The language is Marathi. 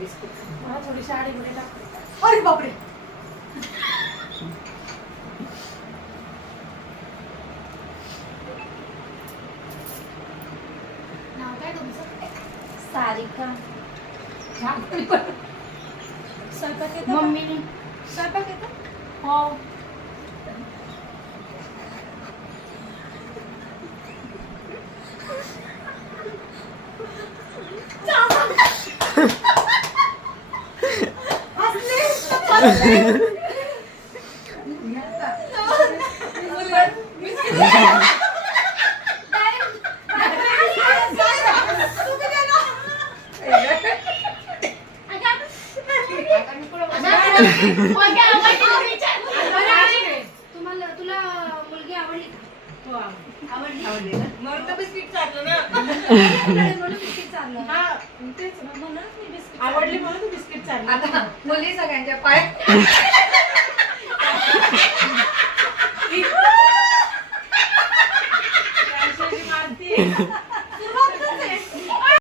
बिस्किट. मला थोडीशी आडीमध्ये टाकते. अरे बापरे. नाव काय तुमचं? सारिका. स्वयंपाक येतो? मम्मीने. स्वयंपाक येतो? हो. तुम्हाला तुला मुलगी आवडली का? आवडली ना म्हणून तर बिस्किट चाललं ना. म्हणून बिस्किट चाललं. हा तेच ना, म्हणूनच मी बिस्किट आवडली म्हणून बिस्किट चाललं. आता मुली सगळ्यांच्या पाय मारती